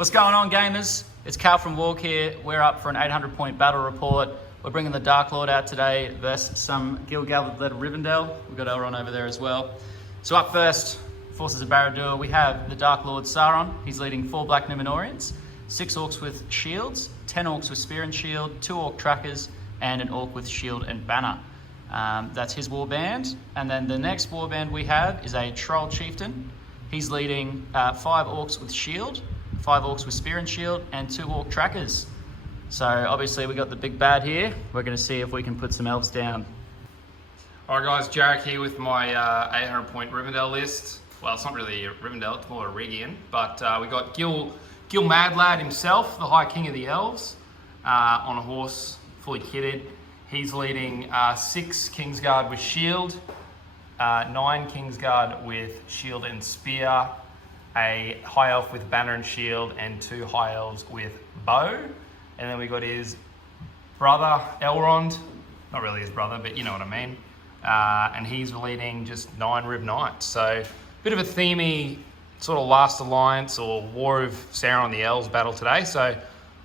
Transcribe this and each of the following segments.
What's going on, gamers? It's Cal from W.A.R.G here. We're up for an 800-point battle report. We're bringing the Dark Lord out today versus some Gil-galad-led Rivendell. We've got Elrond over there as well. So up first, forces of Barad-dur, we have the Dark Lord Sauron. He's leading 4 Black Numenoreans, 6 orcs with shields, 10 orcs with spear and shield, 2 orc trackers, and an orc with shield and banner. That's his warband. And then the next warband we have is a troll chieftain. He's leading 5 orcs with shield, 5 orcs with spear and shield, and 2 orc trackers. So obviously we got the big bad here. We're going to see if we can put some elves down. Alright guys, Jarek here with my 800 point Rivendell list. Well, it's not really a Rivendell, it's more a Rigian. But we got Gil Madlad himself, the High King of the Elves, on a horse, fully kitted. He's leading 6 Kingsguard with shield, 9 Kingsguard with shield and spear, a high elf with banner and shield, and 2 high elves with bow. And then we got his brother Elrond, not really his brother, but you know what I mean. And he's leading just 9 Riv Knights. So bit of a themey sort of Last Alliance or War of Sauron and the Elves battle today. So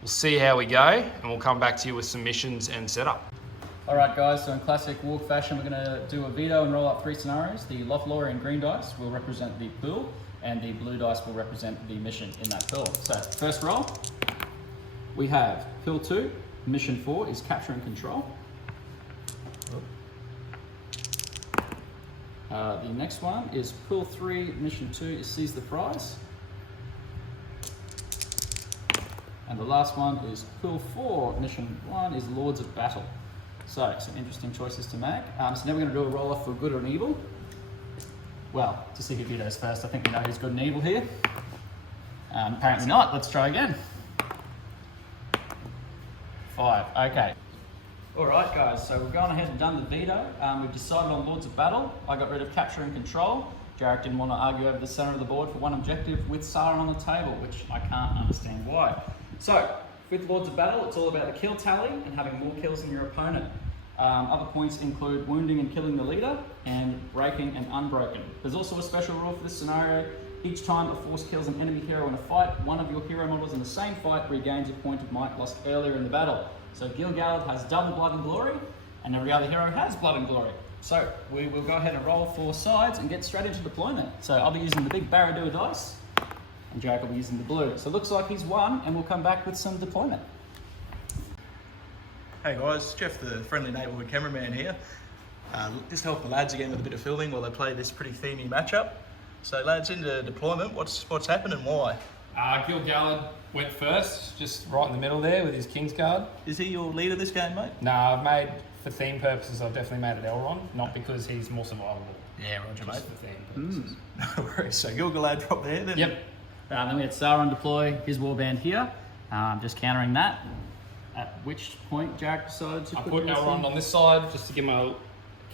we'll see how we go, and we'll come back to you with some missions and setup. Alright guys, so in classic W.A.R.G fashion, we're going to do a veto and roll up 3 scenarios. The Lothlorien green dice will represent the pool, and the blue dice will represent the mission in that pool. So first roll, we have Pool 2, Mission 4 is Capture and Control. The next one is Pool 3, Mission 2 is Seize the Prize. And the last one is Pool 4, Mission 1 is Lords of Battle. So, some interesting choices to make. So now we're going to do a roll-off for good or evil. Well, to see who vetoes first, I think we know who's good and evil here. Apparently not. Let's try again. 5. Okay. All right, guys. So we've gone ahead and done the veto. We've decided on Lords of Battle. I got rid of Capture and Control. Jarek didn't want to argue over the center of the board for one objective with Sauron on the table, which I can't understand why. So, with Lords of Battle, it's all about the kill tally and having more kills than your opponent. Other points include wounding and killing the leader, and breaking and unbroken. There's also a special rule for this scenario. Each time a force kills an enemy hero in a fight, one of your hero models in the same fight regains a point of might lost earlier in the battle. So Gil-galad has double blood and glory, and every other hero has blood and glory. So we will go ahead and roll 4 sides and get straight into deployment. So I'll be using the big Barad-dur dice, and Jarek will be using the blue. So it looks like he's won, and we'll come back with some deployment. Hey guys, Jeff the friendly neighbourhood cameraman here. Just help the lads again with a bit of filming while they play this pretty themey matchup. So lads, into deployment, what's happened and why? Gil-galad went first, just right in the middle there with his Kingsguard. Is he your leader this game, mate? No, I've made, for theme purposes, I've definitely made it Elrond, not because he's more survivable. Yeah, roger, mate. Just for theme purposes. No worries. So Gil-galad dropped there then? Yep. Then we had Sauron deploy his warband here, just countering that. At which point Jarek decided to I put Elrond on this side just to give my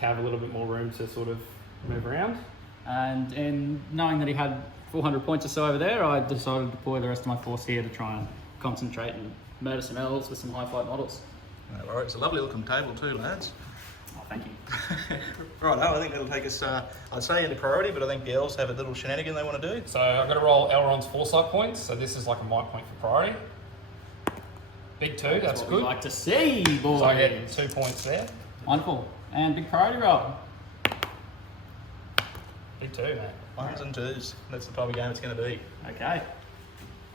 cav a little bit more room to sort of move around. And in knowing that he had 400 points or so over there, I decided to deploy the rest of my force here to try and concentrate and murder some elves with some high fight models. No worries. It's a lovely looking table too, lads. Oh, thank you. Right, I think that'll take us, I'd say into priority, but I think the elves have a little shenanigan they want to do. So I've got to roll Elrond's foresight points, so this is like a might point for priority. Big 2, that's what good. we like to see, boys. So I get 2 points there. Wonderful. And big priority roll. Big 2, mate. 1s and 2s. That's the type of game it's going to be. Okay.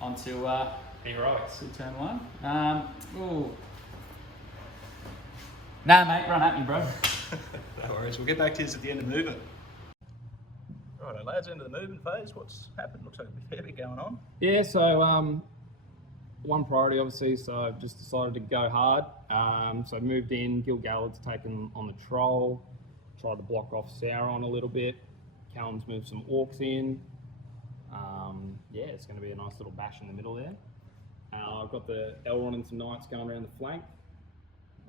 On to Heroics. turn 1. Ooh. Nah, mate, run at me, bro. No worries. We'll get back to this at the end of movement. Right, lads, into the movement phase. What's happened? Looks like a fair bit going on. Yeah, so one priority obviously, so I've just decided to go hard. So I moved in, Gil-galad's taken on the troll, tried to block off Sauron a little bit. Callum's moved some orcs in. Yeah, it's going to be a nice little bash in the middle there. I've got the Elrond and some knights going around the flank.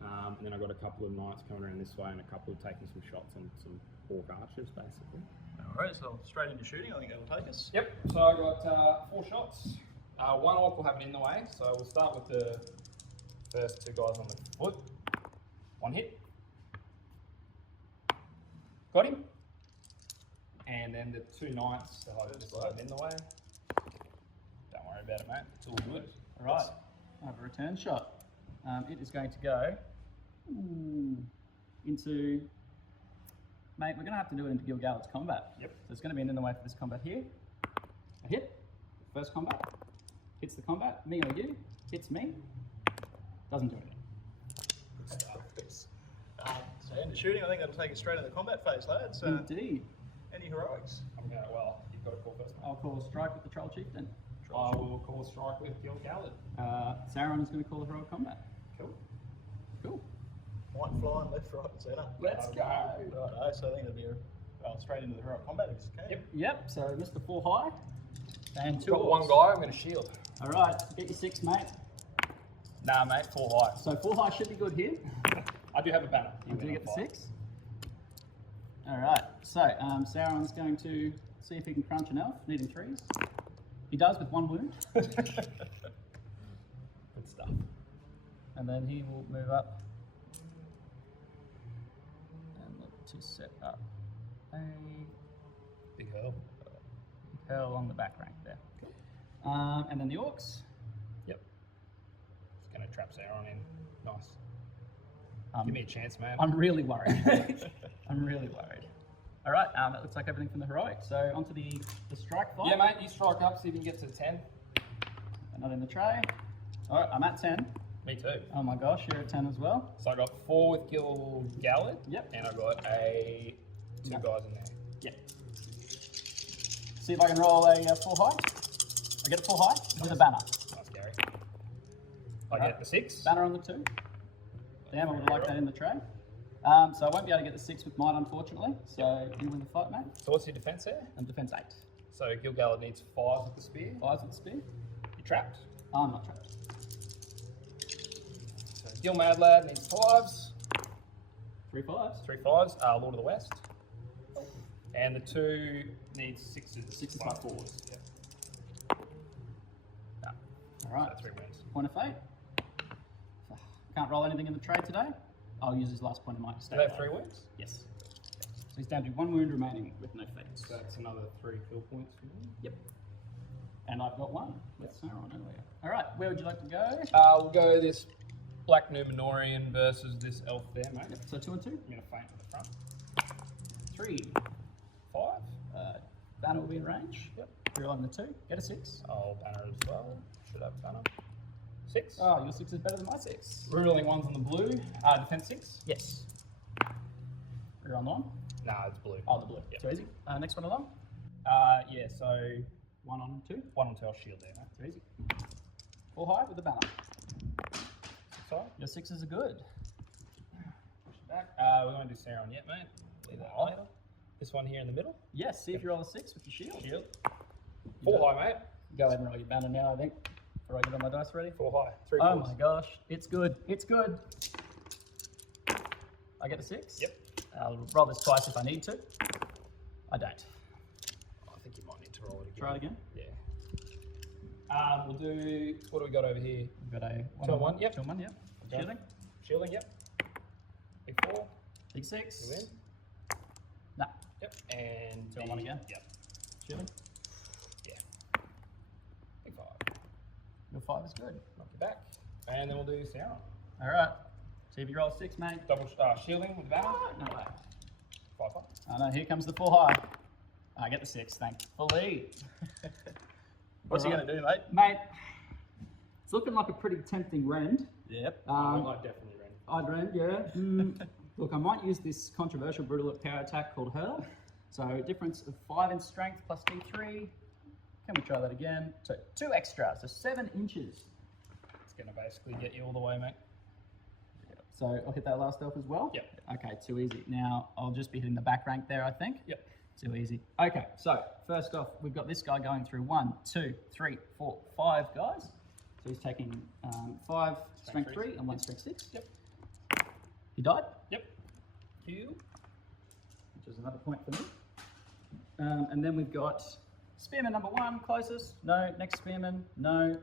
And then I've got a couple of knights coming around this way and a couple of taking some shots on some orc archers, basically. Alright, so straight into shooting, I think that'll take us. Yep, so I've got 4 shots. 1 orc will have it in the way, so we'll start with the first 2 guys on the foot. 1 hit. Got him. And then the 2 knights, so I just have them in the way. Don't worry about it, mate. It's all good. All right, I have a return shot. It is going to go into... Mate, we're going to have to do it into Gil-galad's combat. Yep. So it's going to be in the way for this combat here. A hit, first combat, hits the combat, me or you, hits me, doesn't do anything. Good stuff. So end of shooting, I think that'll take us straight into the combat phase, lads. Indeed. Any heroics? I'm going, well, you've got to call first, mate. I'll call a strike with the Troll Chieftain. I will call a strike with Gil-galad. Sauron is going to call a heroic combat. Cool. Cool. White flying left, right, and centre. Let's go. Righto, so I think it'll be straight into the heroic combat if you can. Yep, so Mr. 4 high and 2 Got orcs. one guy, I'm going to shield. All right, get your 6, mate. Nah, mate, 4 high. So 4 high should be good here. I do have a banner. You do get the 6. All right, so Sauron's going to see if he can crunch an elf, needing 3s. He does with 1 wound. Good stuff. And then he will move up and look to set up a Big hurl. curl along the back rank there. And then the orcs. Yep. Just going to trap Sauron in. Nice. Um, Give me a chance, man. I'm really worried. I'm really worried. All right, that looks like everything from the heroic. So onto the strike fight. Yeah, mate, you strike up, see if you can get to 10. Another in the tray. All right, I'm at 10. Me too. Oh my gosh, you're at 10 as well. So I got 4 with Gil-galad. Yep. And I got two guys in there. Yep. See if I can roll a 4 high. I get a 4 high with a banner. Nice, Gary. I get the 6. Banner on the 2. Damn, I would have liked that in the tray. So I won't be able to get the 6 with mine, unfortunately. So you win the fight, mate. So what's your defense there? And defense 8. So Gil-galad needs 5 with the spear. 5 with the spear. You trapped. I'm not trapped. So Gil-madlad needs 5s. 3 5s. 3 5s. Lord of the West. And the 2 needs 6s. 6s by 4s. Yeah. No. All right. So 3 wins. Point of fate. Can't roll anything in the trade today. I'll use his last point of might to stay Do they have alive. 3 wounds? Yes. So he's down to 1 wound remaining with no fates. So that's another 3 kill points for me. Yep. And I've got 1 with Sauron earlier. All right, where would you like to go? We'll go this Black Númenórean versus this elf there, mate. Yep. So 2 and 2. I'm going to feint with the front. 3. 5. Banner will be in range. Yep. You're on the 2. Get a 6. Oh, banner as well. Should have banner. 6. Oh, your 6 is better than my 6. Ruling one's on the blue. Defense 6. Yes. You're on the 1. Nah, it's blue. Oh, the blue. Yep. Too easy. Next one along. Yeah, so 1 on 2. 1 on 2, I'll shield there, mate. Too easy. 4 high with the banner. 6 high. Your 6s are good. Push it back. We won't do Sauron yet, mate. Leave that later. This one here in the middle. Yes, see if you roll a 6 with your shield. Shield. You 4 do. high, mate. Go ahead and roll your banner now, I think. Before I get all my dice ready. 4 high. 3 Oh fours. my gosh, it's good. It's good. I get a 6. Yep. I'll roll this twice if I need to. I don't. I think you might need to roll it again. Try it again. Yeah. We'll do. What do we got over here? We've got a 1 2 on 1. Yep. 2 on 1, yep. Okay. Shielding. Shielding. Yep. Big 4. Big 6. You win. Nah. Yep. And 2 on 1 again. Yep. Shielding. Yeah. Big 5. Your 5 is good. Knock you back. And then we'll do Sauron. All right. See if you roll a 6, mate. Double shielding with the banner. No way. 5 high. Oh no, here comes the 4 high. I get the 6, thankfully. What's he going to do, mate? Mate, it's looking like a pretty tempting rend. Yep. I definitely ran. I'd rend, yeah. Look, I might use this controversial brutal power attack called Hurl. So difference of 5 in strength plus D3. Can we try that again? So 2 extra, so 7 inches. It's going to basically get you all the way, mate. So I'll hit that last elf as well? Yep. Okay, too easy. Now I'll just be hitting the back rank there, I think. Yep. Too easy. Okay, so first off, we've got this guy going through 1, 2, 3, 4, 5 guys. So he's taking 5 strength 3 and 1 strength 6. Yep. He died, Yep. Q. which is another point for me. And then we've got Spearman number 1, closest. No. Next Spearman. No.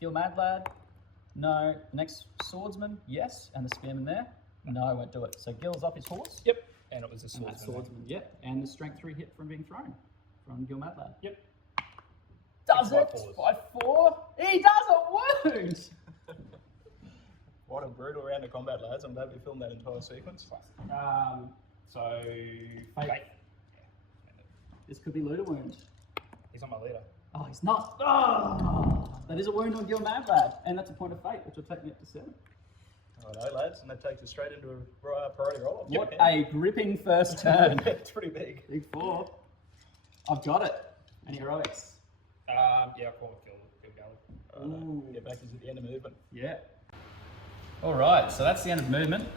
Gil-madlad. No. The next Swordsman. Yes. And the Spearman there. No, I won't do it. So Gil's off his horse. Yep. And it was a And swordsman. that Swordsman. Yep. And the strength 3 hit from being thrown from Gil-madlad. Yep. Does it by 4? He does a wound! What a brutal round of combat, lads. I'm glad we filmed that entire sequence. So, fate. This could be Luda wound. He's not my leader. Oh, he's not. Oh, that is a wound on Gil Madlad, and that's a point of fate, which will take me up to 7. Righto, lads, and that takes us straight into a priority roll. What a gripping first turn. It's pretty big. Big 4. I've got it. Any heroics? Yeah, I'll call it Gil Gallard. Ooh. Get back into the end of movement. Yeah. All right, so that's the end of movement.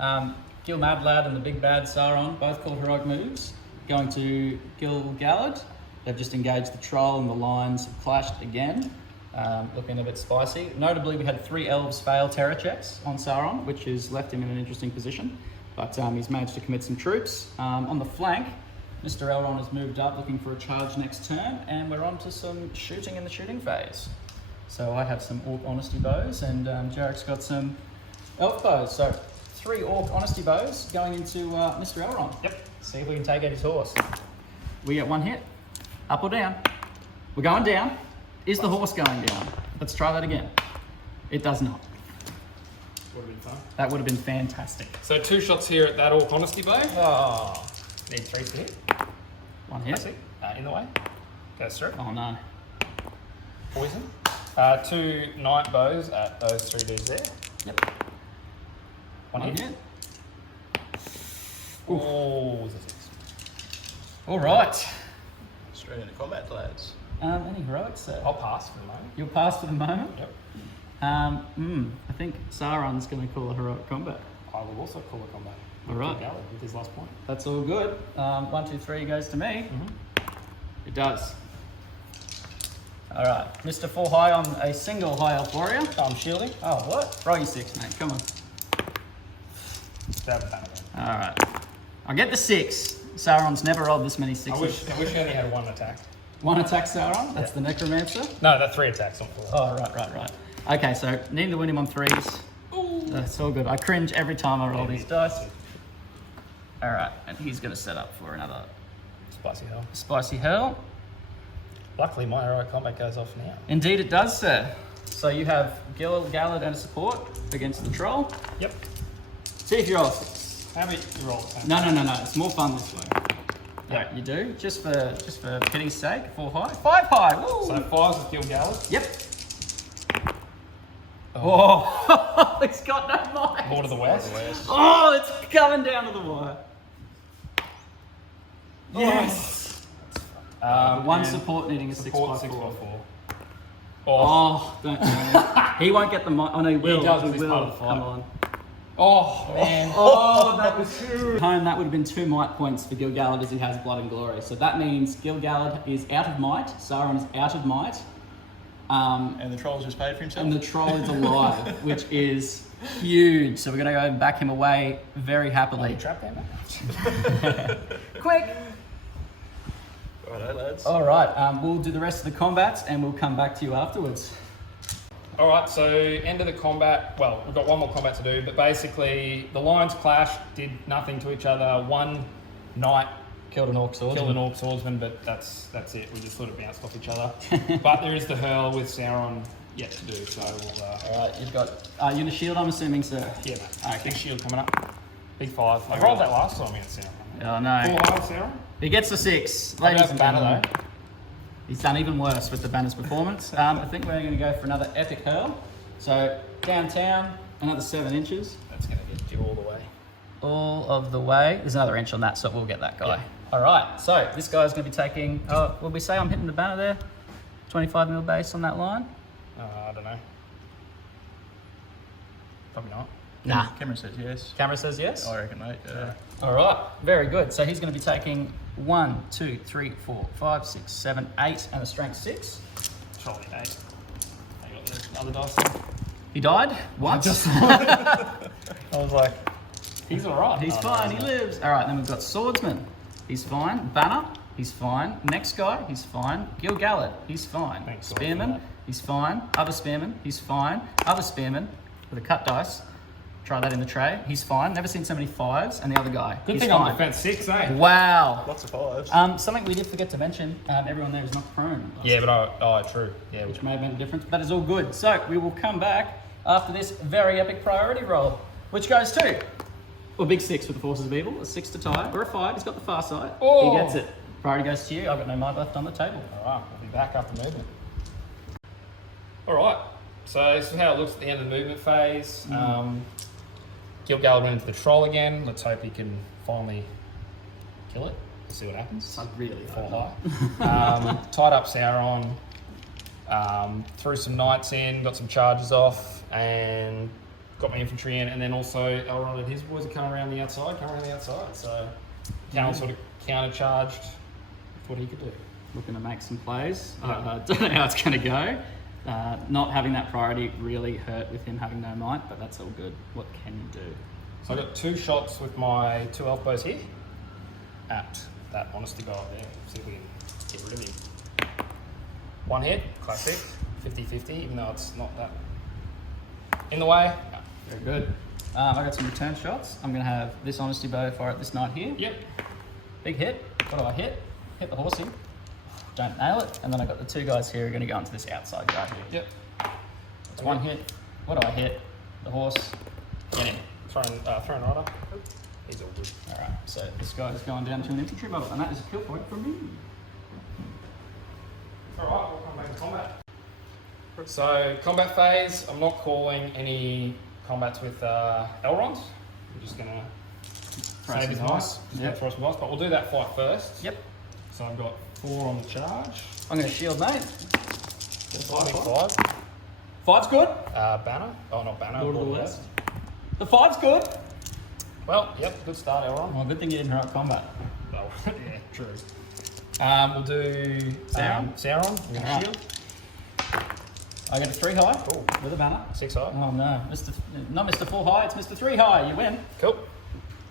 Gil Madlad and the big bad Sauron both called heroic moves. Going to Gil Gallard. They've just engaged the troll and the lines have clashed again. Looking a bit spicy. Notably, we had 3 elves fail terror checks on Sauron, which has left him in an interesting position. But he's managed to commit some troops. On the flank, Mr. Elrond has moved up looking for a charge next turn, and we're on to some shooting in the shooting phase. So I have some Orc Honesty Bows, and Jarek's got some Elf Bows. So 3 Orc Honesty Bows going into Mr. Elrond. Yep. See if we can take out his horse. We get 1 hit. Up or down? We're going down. Is the horse going down? Let's try that again. It does not. Would have been fun. That would have been fantastic. So 2 shots here at that Orc Honesty Bow. Oh. Need 3 to hit. 1 hit. In the way. Goes through. Oh no. Poison. 2 Night Bows at those 3 dudes there. Yep. 1 hit. hit. Oh, All right. Straight into combat, lads. Any heroics, sir? I'll pass for the moment. You'll pass for the moment? Yep. I think Sauron's going to call a heroic combat. I will also call a combat. All right. Gil Gallard with his last point. That's all good. 1, 2, 3 goes to me. It does. All right. Mr. 4 high on a single high elf warrior. I'm shielding. Oh, what? Roll your 6, mate. Come on. Stab it down again. All right. I'll get the 6. Sauron's never rolled this many 6s. I wish he only had 1 attack. 1 attack Sauron. That's the Necromancer. No, that's 3 attacks on 4. Oh, right. Okay, so needing to win him on 3s. Ooh. That's all good. I cringe every time I roll these dice. All right, and he's going to set up for another Spicy hell. spicy hurl. Luckily, my heroic combat goes off now. Indeed it does, sir. So you have Gil Gallard and a support against the troll. Yep. See if you roll a 6. How many you roll? No. It's more fun this way. Yeah, you do. Just for pity's sake. 4 high. 5 high. Woo! So 5's with Gil Gallard. Yep. Oh, it's got no mind. More to the west. Oh, it's coming down to the wire. Yes. One and support needing a 6 support by 6 4. by 4. Oh, don't tell me. He won't get the mic. Oh no, he will. He does, 'cause he's will. part of the fight. Come on. Oh, man. Oh, that was huge. Home, that would have been 2 might points for Gil Gallard as he has Blood and Glory. So that means Gil Gallard is out of might. Sauron is out of might. And the troll's just paid for himself. And the troll is alive, which is huge. So we're going to go and back him away very happily. Trap there, mate. Quick! Righto, lads. All right, we'll do the rest of the combats and we'll come back to you afterwards. All right, so end of the combat. Well, we've got 1 more combat to do, but basically the lines clashed, did nothing to each other. 1 knight Killed an orc swordsman. killed an orc swordsman, but that's it. We just sort of bounced off each other. But there is the hurl with Sauron yet to do. So we'll, All right, you've got. Are you in a shield? I'm assuming, sir. yeah, mate. Okay. Big shield coming up. Big 5. I rolled that last time against Sauron. Oh no. 4 high, Sauron. He gets the 6. I Ladies got and the banner gentlemen. though. He's done even worse with the banner's performance. I think we're going to go for another epic hurl. So downtown, another 7 inches. That's going to get you all the way. All of the way. There's another inch on that, so we'll get that guy. Yeah. All right, so this guy's going to be taking, will we say I'm hitting the banner there? 25 mil base on that line? I don't know. Probably not. Nah. Cameron says yes. Camera says yes? I reckon, mate. All right, very good. So he's going to be taking 1, 2, 3, 4, 5, 6, 7, 8, and a strength 6. Surely 8. I got the other dice there. He died once. I was like, he's all right. He's fine, he lives. All right, then we've got Swordsman. He's fine. Banner, he's fine. Next guy, he's fine. Gil Gallard, he's fine. Thanks, God, for Spearman, that. he's fine. Other Spearman, he's fine. Other Spearman with a cut dice. Try that in the tray. He's fine. Never seen so many 5s. And the other guy. Good he's thing fine. I'm defense 6, eh? Wow. Lots of 5s. Something we did forget to mention, everyone there is not prone. Yeah, but true. Yeah, Which may have made a difference, but that is all good. So we will come back after this very epic priority roll, which goes to a big 6 with the Forces of Evil, a 6 to tie, or a 5. He's got the far side. Oh. He gets it. Priority goes to you. I've got no might left on the table. All right, we'll be back after movement. All right, so this is how it looks at the end of the movement phase. Gil-galad went into the troll again. Let's hope he can finally kill it. Let's see what happens. I really Fall high. Tied up Sauron. Threw some knights in, got some charges off, and got my infantry in. And then also Elrond and his boys are coming around the outside. So Cal sort of counter-charged with what he could do. Looking to make some plays. Don't know how it's going to go. Not having that priority really hurt with him having no might, but that's all good. What can you do? So I got 2 shots with my 2 elf bows here at that honesty guy there. See if we can get rid of him. 1 hit, classic, 50-50, even though it's not that in the way. No. Very good. I got some return shots. I'm going to have this honesty bow fire at this knight here. Yep. Big hit. What do I hit? Hit the horsey. Don't nail it. And then I got the 2 guys here who are going to go into this outside guy here. Yep. It's 1 hit. What do I hit? The horse. Get in. Throwing rider. He's all good. All right. So this guy is going down to an infantry model, and that is a kill point for me. All right, we'll come back to combat. So combat phase, I'm not calling any combats with Elrond. I'm just gonna save his dice. Yep. Throw some dice, but we'll do that fight first. Yep. So I've got 4 on the charge. I'm going to shield, mate. 5. 5's good. Banner. Oh, not Banner. Lord of the West. The 5's good. Well, yep, good start, Elrond. Well, good thing you didn't interrupt combat. Oh, yeah, true. We'll do Sauron. We're gonna Alright. shield. I get a 3 high Cool. with a banner. 6 high. Oh no, not Mr. 4 high, it's Mr. 3 high. You win. Cool.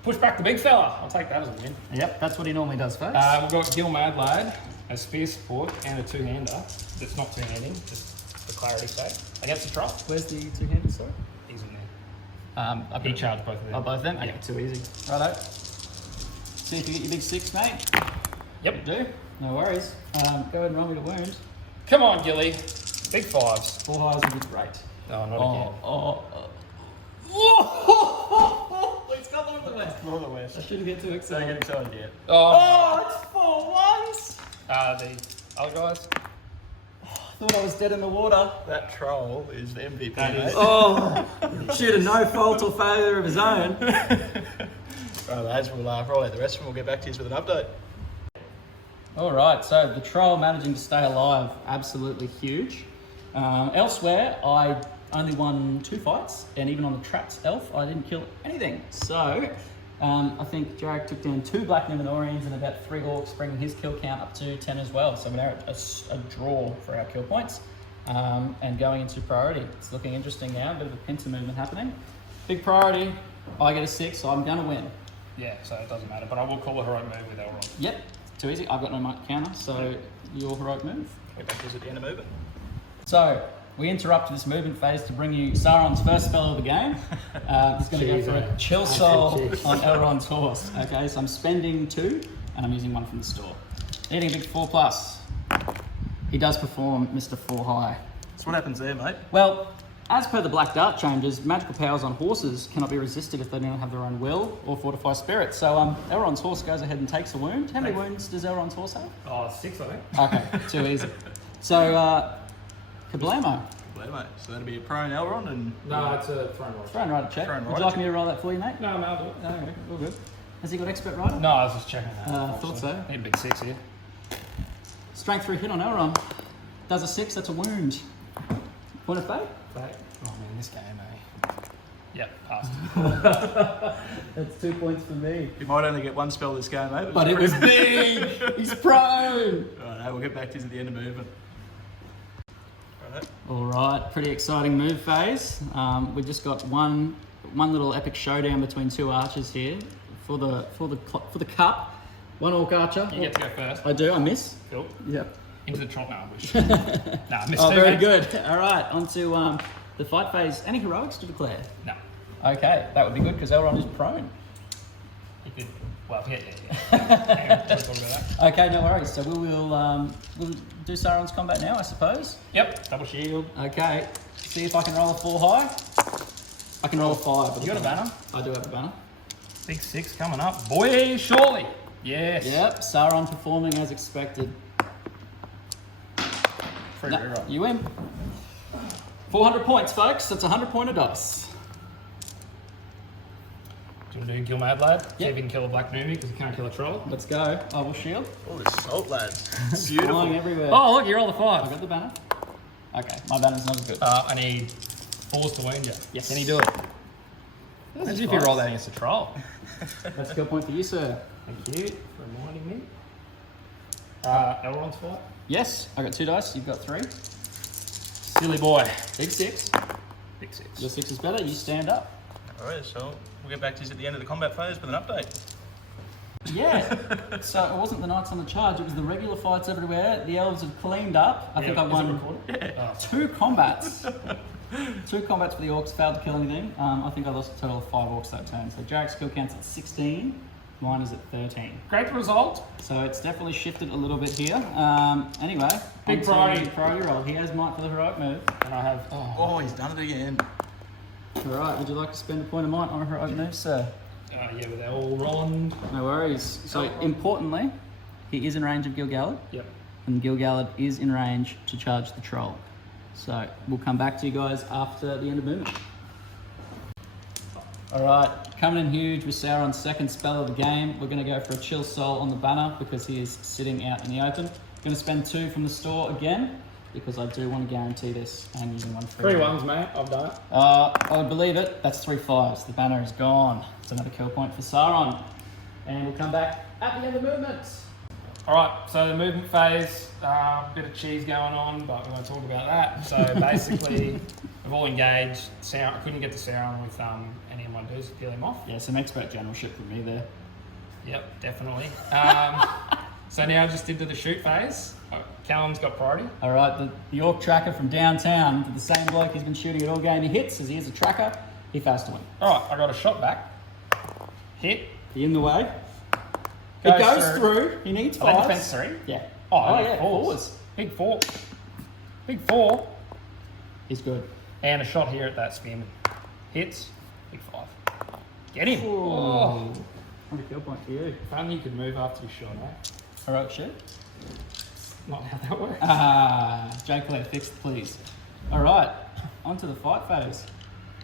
Push back the big fella. I'll take that as a win. Yep, that's what he normally does, folks. We've got Gil-galad as spear support and a 2-hander. That's not 2-handing, just for clarity's sake. Against the trough. Where's the 2-handed, sorry? He's in there. I've He got charged both of them. Oh, both of them? Okay, Yeah. too easy. Righto. See if you get your big 6, mate. Yep. You do. No worries. Go ahead and roll me the wound. Come on, Gilly. Big 5s. 4 highs would be great. No, not again. It's got Lord of the West. Lord of the West. I shouldn't get too excited. Don't get excited yet. Oh, It's 4 ones. the other guys. Thought I was dead in the water. That troll is the MVP. That is. mate. Oh, due to no fault or failure of his own. Right, lads, we'll roll out the rest and we'll get back to you with an update. All right, so the troll managing to stay alive, absolutely huge. Elsewhere, I only won 2 fights, and even on the traps elf, I didn't kill anything. So I think Jarek took down 2 Black Numenorians and about 3 Orcs, bringing his kill count up to 10 as well. So we're now at a draw for our kill points. And going into priority, it's looking interesting now, a bit of a pincer movement happening. Big priority, I get a 6, so I'm gonna win. Yeah, so it doesn't matter, but I will call a heroic move with Elrond. Yep, too easy. I've got no might counter, so your heroic move. Get back to us at the end of movement. So we interrupt this movement phase to bring you Sauron's first spell of the game. He's going to go for a chill soul on Elrond's horse. Okay, so I'm spending 2 and I'm using 1 from the store. Eating a big 4+. He does perform Mr. 4 high. So what happens there, mate? Well, as per the Black Dart changes, magical powers on horses cannot be resisted if they don't have their own will or fortify spirit. So Elrond's horse goes ahead and takes a wound. How many wounds does Elrond's horse have? Oh, 6, I think. Okay, too easy. So, kablamo. Well, mate. So that'll be a prone Elrond and... No, it's a throne roll. Throne rider check. Throne Would you rider like me to roll that for you, mate? No, I'll do it. No, okay, all good. Has he got expert rider? No, I was just checking that. Thought so. Need a big 6 here. Strength 3 hit on Elrond. Does a 6, that's a wound. Point of fate? Oh man, this game, eh? Yep, passed. That's 2 points for me. You might only get 1 spell this game, mate. But it was big! He's prone! Right, we'll get back to you at the end of movement. Right. Alright, pretty exciting move phase. We've just got one little epic showdown between 2 archers here for the cup. 1 orc archer. You get to go first. I do, I miss. Cool. Yep. Into the trot now, I wish. Nah, missed Oh, two, very mate. good. Alright, on to the fight phase. Any heroics to declare? No. Okay, that would be good because Elrond is prone. You could, well, yeah. Hang on, let's talk about that. Okay, no worries. So we'll do Sauron's combat now, I suppose. Yep, double shield. Okay, see if I can roll a 4 high. I can roll a 5. But You got a banner? I do have a banner. Big 6 coming up. Boy, surely. Yes. Yep, Sauron performing as expected. Free No, reroll. you win. 400 points, folks. That's 100-pointed dice. Do you want to do Gil Mad Lad? See Yep. if he can kill a black movie because he can't kill a troll. Let's go. I will shield. Oh, this salt, lads. Flying Beautiful. everywhere. Oh, look, you rolled a I 5. got the banner. Okay, my banner's not as good. I need 4s to wound you. Yes. Can he do it? Imagine if you roll that against a troll. That's a kill point for you, sir. Thank you for reminding me. Elrond's fight. Yes, I got 2 dice. You've got 3. Silly boy. Big 6. Big 6. Your 6 is better. You stand up. All right, so we'll get back to this at the end of the combat phase with an update. Yeah. So it wasn't the Knights on the Charge. It was the regular fights everywhere. The elves have cleaned up. I think I won 2 combats. 2 combats for the orcs. Failed to kill anything. I think I lost a total of 5 orcs that turn. So Jarek's skill count's at 16. Mine is at 13. Great result. So it's definitely shifted a little bit here. Anyway, Big onto priority. the priority roll. He has might for the heroic move. And I have. Oh, he's done it again. All right. Would you like to spend a point of might on a heroic move, sir? Yeah, with Elrond. No worries. So importantly, he is in range of Gil-galad, Yep. and Gil-galad is in range to charge the troll. So we'll come back to you guys after the end of movement. All right, coming in huge with Sauron's second spell of the game. We're going to go for a Chill Soul on the banner because he is sitting out in the open. Going to spend 2 from the store again because I do want to guarantee this and using 1 free. 3 1s, mate. I've done it. I would believe it. That's 3 5s. The banner is gone. It's another kill point for Sauron. And we'll come back at the end of movement. All right, so the movement phase, bit of cheese going on, but we won't talk about that. So basically, we've all engaged. I couldn't get to Sauron with any of my dudes to peel him off. Yeah, some expert generalship from me there. Yep, definitely. So now just into the shoot phase. Callum's got priority. All right, the Orc tracker from downtown, the same bloke he's been shooting at all game. He hits as he is a tracker. He fails to win. All right, I got a shot back. Hit. He in the way. It goes through. He needs I think 5s. defense 3. Yeah. Oh, yeah, 4s. Big 4. Big 4. He's good. And a shot here at that spearman. Hits. Big 5. Get him. Ooh. Oh. What a kill point for you. If only you could move after you shot, eh? Heroic shoot. Not how that works. J. Claire, fixed, please. All right, on to the fight phase.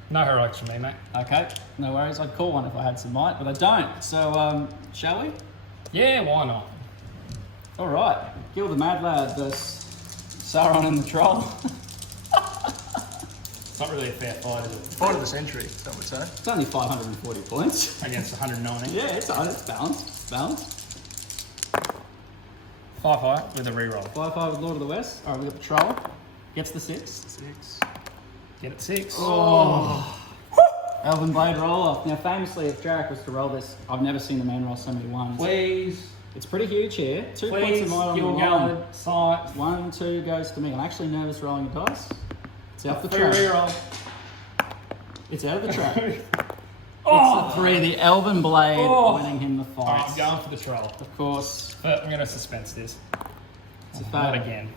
No heroics for me, mate. Okay, no worries. I'd call one if I had some might, but I don't. So, shall we? Yeah, why not? All right, Gil the Mad Lad versus Sauron and the Troll. It's not really a fair fight, is it? Fight of the century, some would say. It's only 540 points. Against 190. Yeah, it's balanced. It's balanced. 5 high with a reroll. 5-5 with Lord of the West. All right, we got the Troll. Gets the 6. 6. Get it 6. Oh. Elven Blade roll off. Now, famously, if Jarek was to roll this, I've never seen the man roll so many ones. Please. It's pretty huge here. 2 points Please. of might on the Gil-galad. line. Sight. 1, 2 goes to me. I'm actually nervous rolling a dice. It's out the Free track. reroll. It's out of the track. It's the 3, the Elven Blade winning him the fight. Alright, I'm going for the troll. Of course. But I'm going to suspense this. It's a Not fail. again.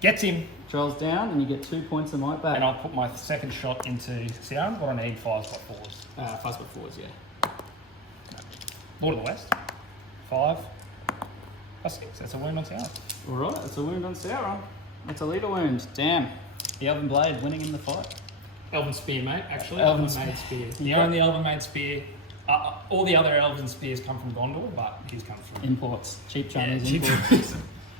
Gets him. Troll's down and you get 2 points of might back. And I'll put my second shot into Sauron. What I need, 5s by 4s. 5 by 4s, yeah. Lord of the West. 5 by 6. That's a wound on Sauron. Alright, it's a wound on Sauron. It's a leader wound. Damn. The Elven Blade winning in the fight. Elven Spear, mate, actually. Elven Elven made spear. The Yeah. only Elven made spear. All the other Elven spears come from Gondor, but his comes from Imports. Cheap Chinese cheap imports.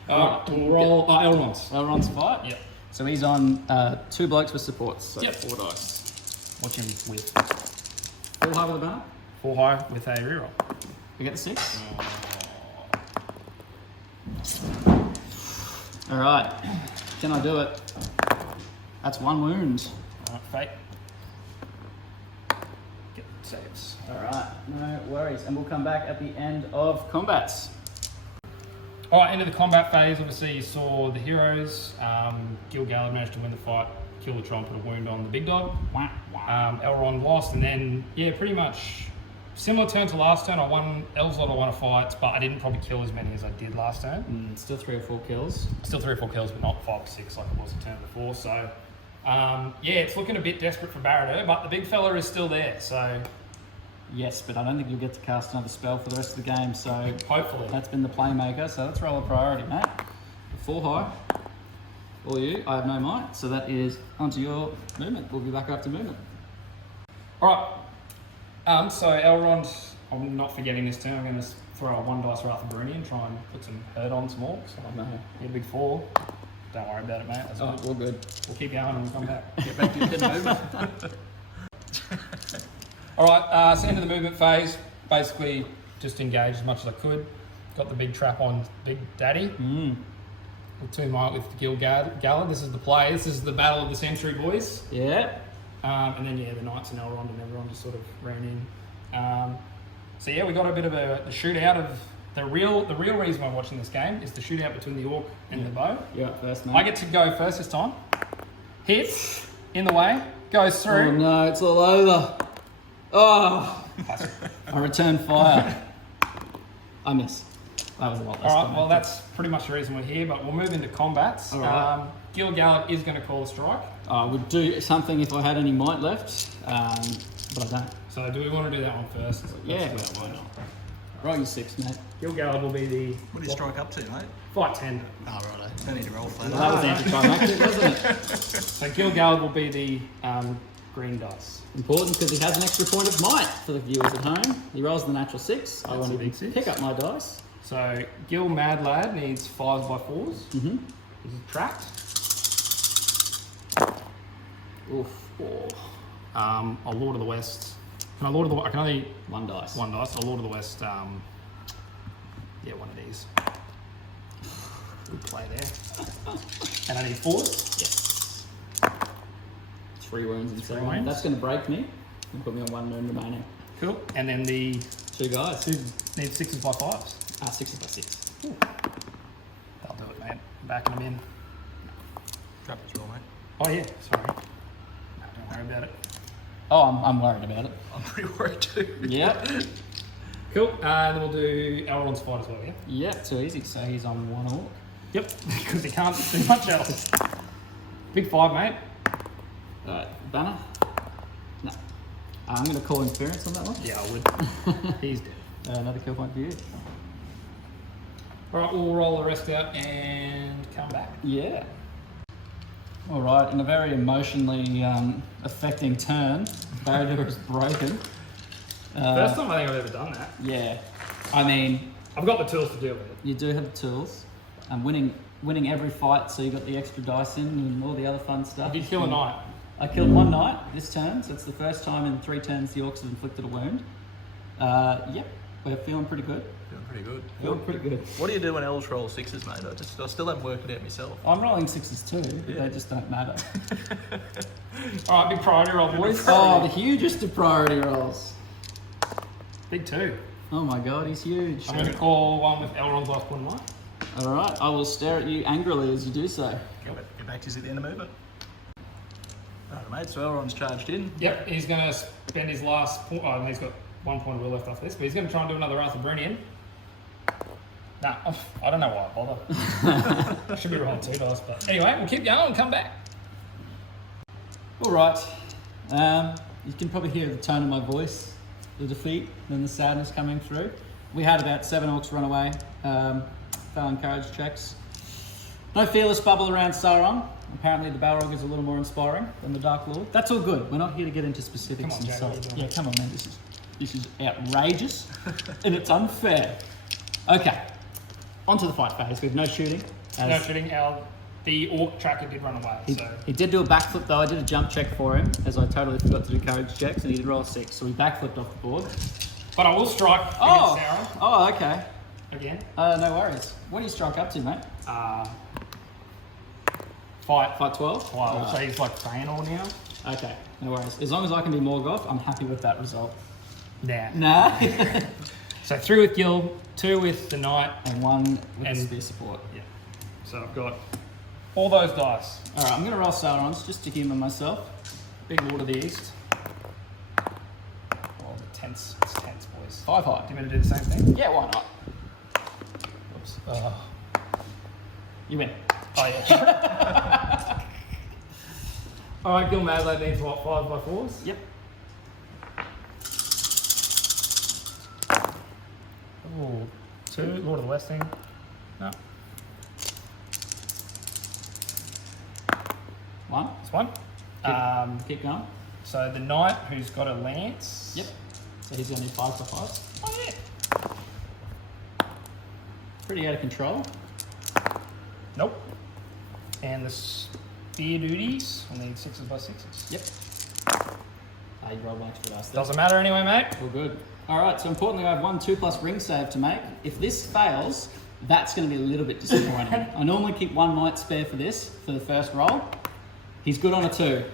we'll roll Elrond's. Elrond's fight? Yep. So he's on 2 blokes with supports. So Yep. 4 dice. Watch him with 4 high with a banner. 4 high with a reroll. We get the 6. Alright. Can I do it? That's 1 wound. Alright, fate. Get saves. Alright, no worries. And we'll come back at the end of combats. Alright, into the combat phase. Obviously, you saw the heroes. Gil-galad managed to win the fight kill the troll and put a wound on the big dog. Wah, wah. Elrond lost, and then, yeah, pretty much similar turn to last turn. I won Elves Lot, I won a fight, but I didn't probably kill as many as I did last turn. Still 3 or 4 kills. Still 3 or 4 kills, but not 5 or 6 like it was the turn before. So, yeah, it's looking a bit desperate for Barad-dur, but the big fella is still there. So, Yes, but I don't think you'll get to cast another spell for the rest of the game, so hopefully. that's been the playmaker, so let's roll a priority, mate. 4 high. All you, I have no might, so that is onto your movement. We'll be back after movement. All right. So Elrond, I'm not forgetting this turn. I'm going to throw a 1 dice Wrath of Bruni and try and put some hurt on some orcs. No. Get a big 4. Don't worry about it, mate. That's good. All good. We'll keep going and we'll come back. Get back to your head movement. All right, so into the movement phase. Basically, just engage as much as I could. Got the big trap on Big Daddy. With 2 might with Gil-galad. This is the play. This is the battle of the century, boys. Yeah. And then, yeah, the Knights and Elrond and everyone just sort of ran in. So, yeah, we got a bit of the shootout of... The real reason I'm watching this game is the shootout between the Orc and the Bow. You're up first, mate. I get to go first this time. Hits, in the way, goes Oh through. no, it's all over. Oh! I return fire. I miss. That was a lot less. All right, well, that's pretty much the reason we're here, but we'll move into combats. All right. Gil-galad is going to call a strike. I would do something if I had any might left, but I don't. So do we want to do that one first? Yeah. Let's do that one. Roll your 6, mate. Gil-galad will be the... What do you strike up to, mate? Fight 10. Oh, righto. Don't need to roll for That that. was anticlimactic, wasn't it? So Gil-galad will be the green dice. Important because he has an extra point of might for the viewers at home. He rolls the natural 6. I That's want a to big 6. pick up my dice. So Gil Mad Lad needs 5s by 4s. Mm-hmm. He's tracked. Oof. Oh. A Lord of the West. Can I Lord of the... I can only... 1 dice. 1 dice. A Lord of the West... yeah, one of these. Good play there. And I need 4s. Yes. 3 wounds and 7. wounds. That's going to break me and put me on 1 wound remaining. Cool. And then the 2 guys. 2 need 6s by 5s. 6 by 6. Ooh. That'll do it, mate. Backing them in. Trap as well, mate. Oh, yeah. Sorry. No, don't worry about it. Oh, I'm worried about it. I'm pretty worried too. Yep. Cool. And then we'll do Elrond's fight as well, yeah? Yep, too easy. So he's on 1 orc. Yep. Because he can't do much else. Big 5, mate. Alright, banner? No. I'm going to call interference on that one. Yeah, I would. He's dead. Another kill point for you. All right, we'll roll the rest out and come back. Yeah. All right, in a very emotionally affecting turn, Barad-dur is broken. First time I think I've ever done that. Yeah. I mean, I've got the tools to deal with it. you do have the tools. Winning every fight, so you got the extra dice in and all the other fun stuff. Did you kill a knight? I killed 1 knight this turn, so it's the first time in 3 turns the orcs have inflicted a wound. Yep, we're feeling pretty good. Feeling pretty good. Feeling pretty good. What do you do when elves roll 6s, mate? I still haven't worked it out myself. I'm rolling 6s too, but Yeah. they just don't matter. All right, big priority roll, boys. Oh, the hugest of priority rolls. Big 2. Oh my god, he's huge. I'm going to call one with Elrond's last 1 knight. Alright, I will stare at you angrily as you do so. Get back to you at the end of movement. Alright, mate, so Elrond's charged in. Yep, he's going to spend his last point. Oh, he's got 1 point of will left after this, but he's going to try and do another Wrath of Bruni. Nah, I don't know why I bother. I should be rolling 2 dice, but anyway, we'll keep going and come back. Alright, you can probably hear the tone of my voice, the defeat and the sadness coming through. We had about 7 orcs run away, fail encourage checks. No fearless bubble around Sauron. Apparently the Balrog is a little more inspiring than the Dark Lord. That's all good. We're not here to get into specifics. Come on, Jack, what are you doing? Yeah, come on, man. This is outrageous and it's unfair. Okay, on to the fight phase. We have no shooting. No shooting. The orc tracker did run away, so... He did do a backflip though. I did a jump check for him, as I totally forgot to do courage checks, and he did roll a 6, so he backflipped off the board. But I will strike against Sauron Oh, okay. again. No worries. What do you strike up to, mate? Fight. Fight 12? Well, so he's like Feanor now. Okay, no worries. As long as I can be Morgoth, I'm happy with that result. Nah. Nah. So 3 with Gil, 2 with the knight. And 1 with And- the spear support. Yeah. So I've got All those dice. All right, I'm going to roll Saurons just to humour myself. Big Lord of the East. Oh, it's tense, boys. 5 high. Do you want me to do the same thing? Yeah, why not? Oops. You win. Oh, yeah. All right, Gil Madlad needs what, 5x4s? Yep. Ooh, 2, Lord of the West thing. No. 1. It's 1. Keep going. So the knight who's got a lance. Yep. So he's going to need 5 for 5. Oh, yeah. Pretty out of control. Nope. And the spear duties, I need 6x6s. Yep. You rolled one extra dice there. Doesn't matter anyway, mate. All good. All right, so importantly, I have 1 2+ ring save to make. If this fails, that's going to be a little bit disappointing. I normally keep 1 might spare for this, for the first roll. He's good on a 2.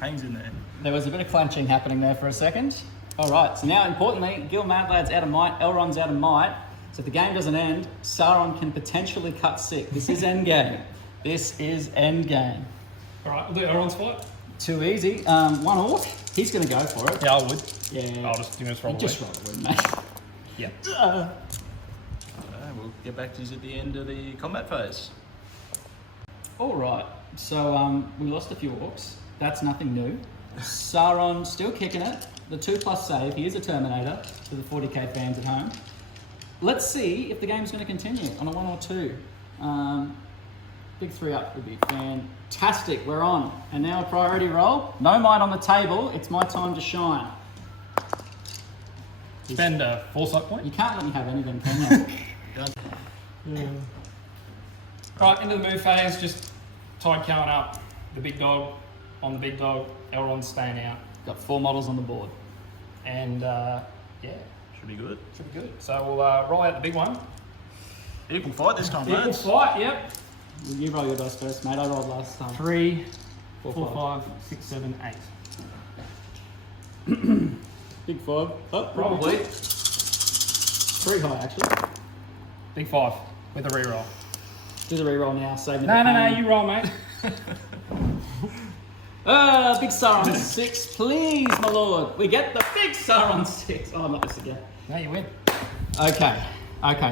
Hangs in there. There was a bit of clenching happening there for a second. All right, so now importantly, Gil Madlad's out of might, Elrond's out of might. So if the game doesn't end, Sauron can potentially cut sick. This is endgame. This is endgame. All right, we'll do Elrond's fight. Too easy. 1 orc. He's going to go for it. Yeah, I would. Yeah. I'll just, roll Just roll the win, mate. Yeah. We'll get back to you at the end of the combat phase. All right. So we lost a few orcs. That's nothing new. Sauron still kicking it. The 2+ save. He is a Terminator for the 40k fans at home. Let's see if the game's going to continue on a 1 or 2. Big 3 up would be fantastic. We're on. And now a priority roll. No might on the table. It's my time to shine. Spend a foresight point. You can't let me have anything, can you? Right, into the move phase, just tide coming up. The big dog on the big dog. Elrond's staying out. Got 4 models on the board. And yeah, Should be good. should be good. So we'll roll out the big one. Equal fight this time, Equal lads. fight, yep. You roll your dice first, mate. I rolled last time. 3, 4, 4, 5, 6, 7, 8. Big 5. Oh, Probably. 3 high, actually. Big 5 with a reroll. Do the reroll now. Save me No, the no, no, pain. you roll, mate. Big Sauron 6, please, my lord. We get the big Sauron 6. Oh, not this again. No, you win. Okay,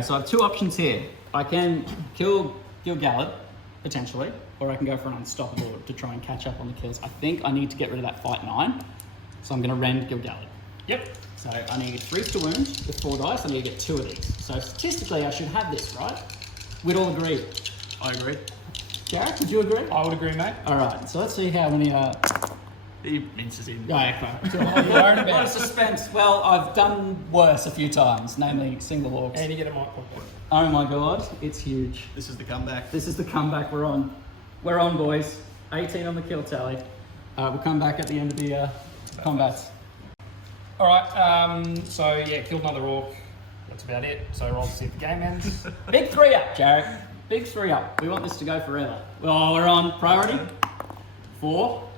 so I have 2 options here. I can kill Gil-galad, potentially, or I can go for an unstoppable to try and catch up on the kills. I think I need to get rid of that fight 9, so I'm going to rend Gil-galad. Yep. So I need 3 to wound with 4 dice. I need to get 2 of these. So statistically, I should have this, right? We'd all agree. I agree. Jarek, would you agree? I would agree, mate. All right, so let's see how many... He minces in. Yeah, okay. What are you worried A lot of about? suspense. Well, I've done worse a few times, namely single orcs. And you get a mic pocket. Oh my god, it's huge. This is the comeback. This is the comeback we're on. We're on, boys. 18 on the kill tally. We'll come back at the end of the combats. All right, so yeah, killed another orc. That's about it. So roll to see if the game ends. Big 3 up, Jarek. Big 3 up. We want this to go forever. Well, we're on priority 4.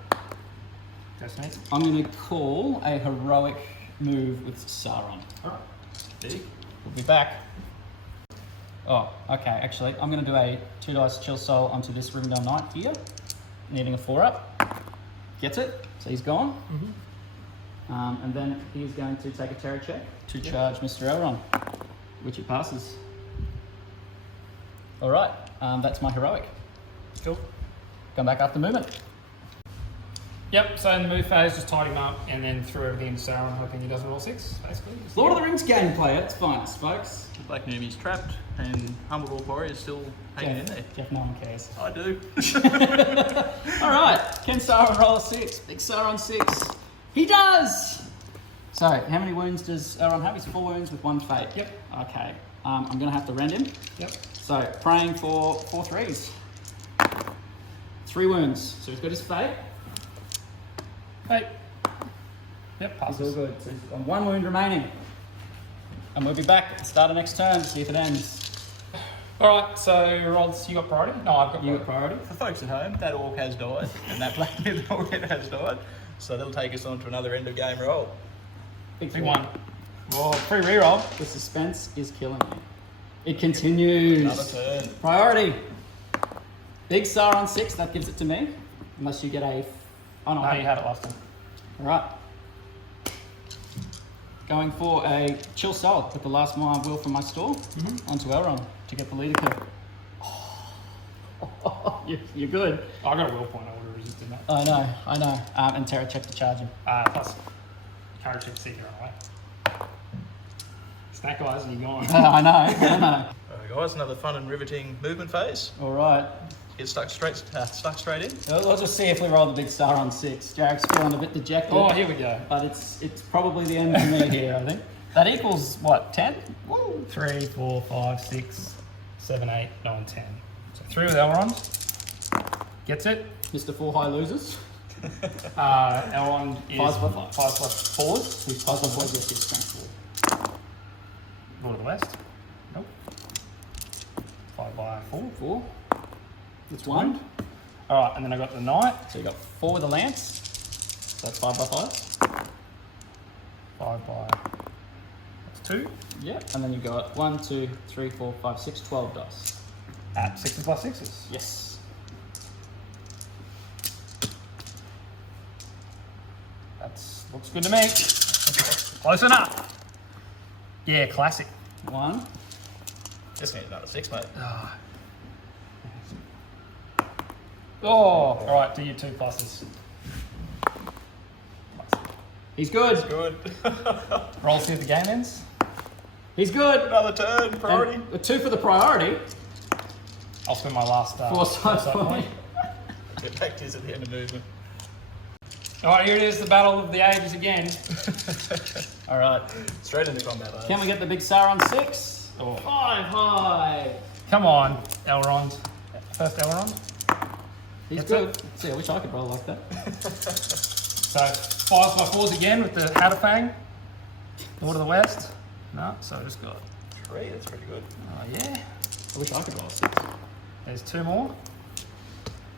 Just me. I'm going to call a heroic move with Sauron. All right. Big. We'll be back. Oh, okay, actually, I'm going to do a 2 dice chill soul onto this Rivendell Knight here, needing a 4 up. Gets it, so he's gone. And then he's going to take a terror check to charge Mr. Elrond, which it passes. All right, that's my heroic. Cool. Come back after movement. Yep, so in the move phase, just tied him up and then threw everything into Sauron, hoping he doesn't roll 6, basically. Lord of the Rings gameplay, it's fine, folks. Black Numi's trapped, and Humble Orc Warrior is still hanging in there. Jeff, no one cares. I do. All right, can Sauron roll a 6? Big Sauron 6. He does! So, how many wounds does Elrond have? He's 4 wounds with 1 fate. Yep. Okay, I'm going to have to rend him. Yep. So, praying for 4 3s. 3 wounds. So, he's got his fate. Hey. Yep, He's all passes. good. So, he's got 1 wound remaining. And we'll be back at the start of next turn to see if it ends. All right, so Rods, you got priority? No, I've got You priority. got priority? For folks at home, that orc has died, and that Black Myth orc has died. So that'll take us on to another end of game roll. Big 1. Oh, free reroll. The suspense is killing me. It continues. Another turn. Priority. Big Sauron 6, that gives it to me. Unless you get a... Oh no, No, you had it last time. Alright. Going for a Chill Soul with the last mile wheel from my store onto Elrond to get the leader kill. Oh, you're good. I got a will point, I would have resisted that. I know. And Terra check to charge him. Plus, courage check seeker on the way. Snack eyes, and you're gone. I know. Alright guys, another fun and riveting movement phase. Alright. Get stuck straight in. Let's just see if we roll the big Sauron 6. Jarek's feeling a bit dejected. Oh, here we go. But it's probably the end for me here, I think. That equals, what, 10? Woo! 3, 4, 5, 6, 7, 8, 9, 10. So 3 with Elrond. Gets it. Mr. 4 high losers. Elrond is 5 plus 5 plus 4s. He's 5 plus 4, yes, he's strength 4. Lord of the West. Nope. 5 by 4. 4. It's 1. Alright, and then I got the Knight. So you got 4 with the lance. So that's 5 by 5. 5 by... That's 2. Yeah. And then you got 1, 2, 3, 4, 5, 6, 12 dice. At 6 plus 6s. Yes. That's looks good to me. Close enough. Yeah, classic. 1. Just need another 6, mate. Oh, alright, do your 2 pluses. He's good. Good. Roll see if the game ends. He's good. Another turn, priority. And a 2 for the priority. I'll spend my last 4 sides point. Get back to us at the end of movement. Alright, here it is, the battle of the ages again. Alright. Straight into combat, lads. Can we get the big Sauron 6? Oh. 5 high. Come on, Elrond. First Elrond. He's That's good. it. See, I wish I could roll like that. So 5 by 4s again with the Hatterfang. Lord of the West. No, so I just got... 3, that's pretty good. Oh yeah. I wish I could roll a 6. There's 2 more.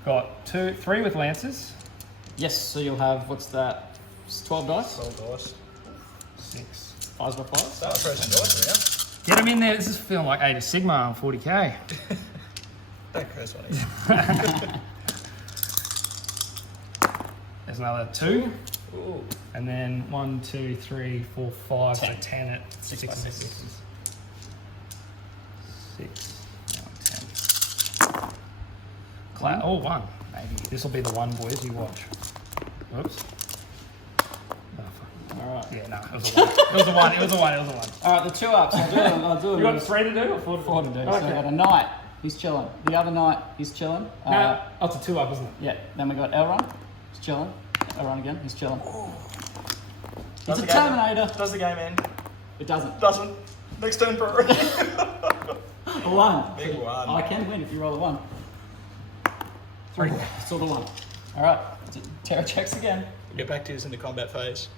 Got 3 with Lances. Yes, so you'll have, what's that? 12 dice? 12 dice. 6. 5 by 5. Start pressing dice Get him in there. This is feeling like Age of Sigma on 40k. now. Don't curse on him. There's another 2. Ooh. And then 1, 2, 3, 4, 5. 10. So 10 at 6 6 by and 6s. 6. 10. Oh, 1. Maybe. This will be the 1, boys. You watch. Whoops. No, fuck. Alright. Yeah, no, it was a 1. It was a 1. It was a 1. It was a 1. Alright, the 2 ups. I'll do it. You got 3 to do or 4 to do? 4 to do. Okay. So we got a knight. He's chilling. The other knight, he's chilling. No, that's a 2 up, isn't it? Yeah. Then we got Elrond. He's chilling. Elrond again. He's chilling. He's Does a the game- Terminator. Does the game end? It doesn't. Doesn't. Next turn, priority. A 1. Big 1. I can win if you roll a 1. 3. Saw the 1. Alright. Terra checks again. We'll get back to us in the combat phase.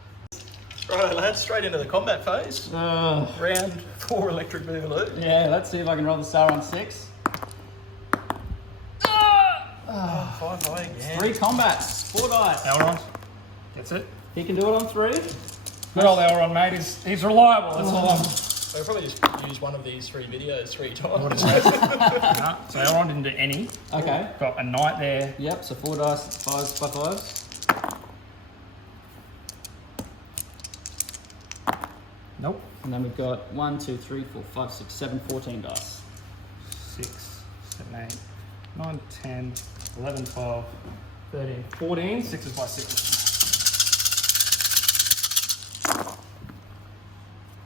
Right, lads, straight into the combat phase. Round 4 electric boogaloo. Yeah, let's see if I can roll the Sauron 6. 5 high again. 3 combats. 4 dice. Elrond. Gets it. He can do it on 3. Good old Elrond, mate. He's reliable. That's all I'm... So we'll probably just use one of these 3 videos 3 What times. is that? So Elrond didn't do any. Okay. Got a knight there. Yep, so 4 dice, 5s by 5s. Nope. And then we've got 1, 2, 3, 4, 5, 6, 7, 14 dice. 6, 7, 8, 9, 10, 11, 12, 13, 14. 6s by 6s.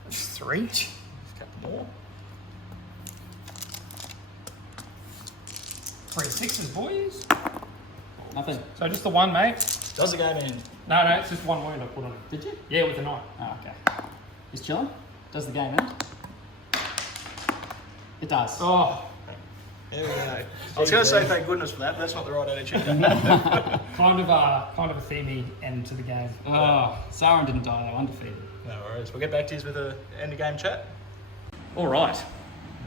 That's 3. Just a couple more. 3 6s, boys. Nothing. So just the 1, mate. Does the game end? No, it's just 1 wound I put on him. Did you? Yeah, with the knight. Oh, okay. He's chilling. Does the game end? It does. Oh, There we go. I was going to say thank goodness for that, but that's not the right attitude. kind of a themey end to the game. Oh, Sauron didn't die though, undefeated. No worries. We'll get back to you with a end of game chat. All right.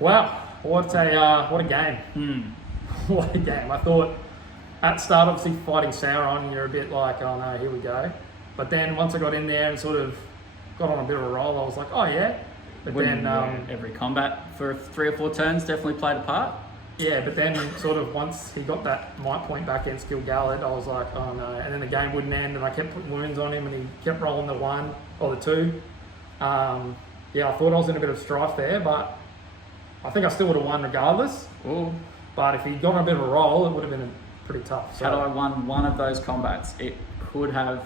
Wow, what a game. What a game. I thought at start, obviously fighting Sauron, you're a bit like, oh no, here we go. But then once I got in there and sort of got on a bit of a roll, I was like, oh yeah. But Winning then every combat for 3 or 4 turns definitely played a part. Yeah, but then sort of once he got that might point back against Gil-galad, I was like, oh no. And then the game wouldn't end, and I kept putting wounds on him, and he kept rolling the 1 or the 2. Yeah, I thought I was in a bit of strife there, but I think I still would have won regardless. Ooh. But if he'd gone on a bit of a roll, it would have been pretty tough. So Had I won one of those combats, it could have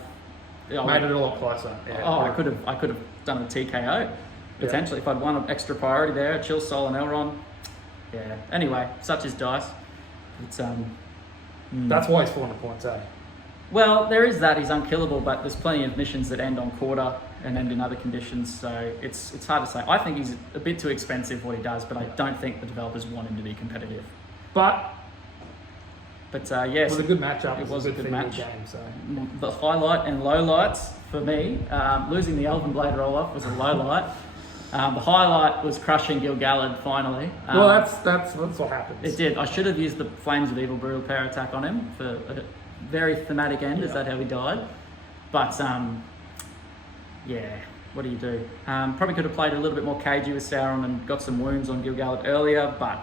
made it a lot closer. Yeah, I could have done a TKO potentially if I'd won an extra priority there. Chill Soul and Elrond. Yeah. Anyway, such is dice. It's That's why he's 400 points, eh? Well, there is that. He's unkillable, but there's plenty of missions that end on quarter and end in other conditions, so it's hard to say. I think he's a bit too expensive what he does, but I don't think the developers want him to be competitive. But yes, it was a good matchup. It was a good match. Game, so. The highlight and low lights for me, losing the Elven Blade roll-off was a low light. The highlight was crushing Gil-galad finally. Well, that's what happens. It did. I should have used the Flames of Evil Brutal Pair attack on him for a very thematic end. Is that how he died? But yeah, what do you do? Probably could have played a little bit more cagey with Sauron and got some wounds on Gil-galad earlier, but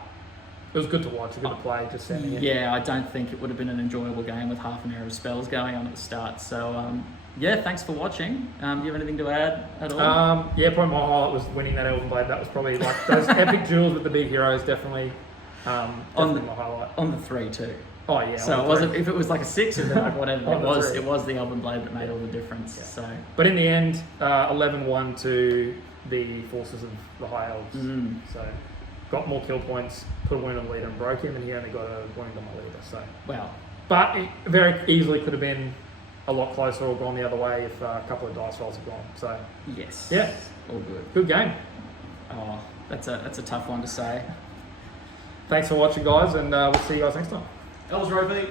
it was good to watch, good to play, just sending it. Yeah, I don't think it would have been an enjoyable game with half an hour of spells going on at the start. So yeah, thanks for watching. Do you have anything to add at all? Yeah, probably my highlight was winning that Elven Blade. That was probably like those epic duels with the big heroes. Definitely, definitely my highlight. On the 3 too. Oh yeah. So it wasn't, if it was like a 6 or like whatever, On it was the Elven Blade that made all the difference. Yeah. So, but in the end, 11-1 to the forces of the High Elves. So got more kill points, put a wound on the leader and broke him, and he only got a wound on my leader. So wow. But it very easily could have been a lot closer or gone the other way if a couple of dice rolls had gone. So yes. Yeah. All good. Good game. Oh, that's a tough one to say. Thanks for watching, guys, and we'll see you guys next time. That was Roby.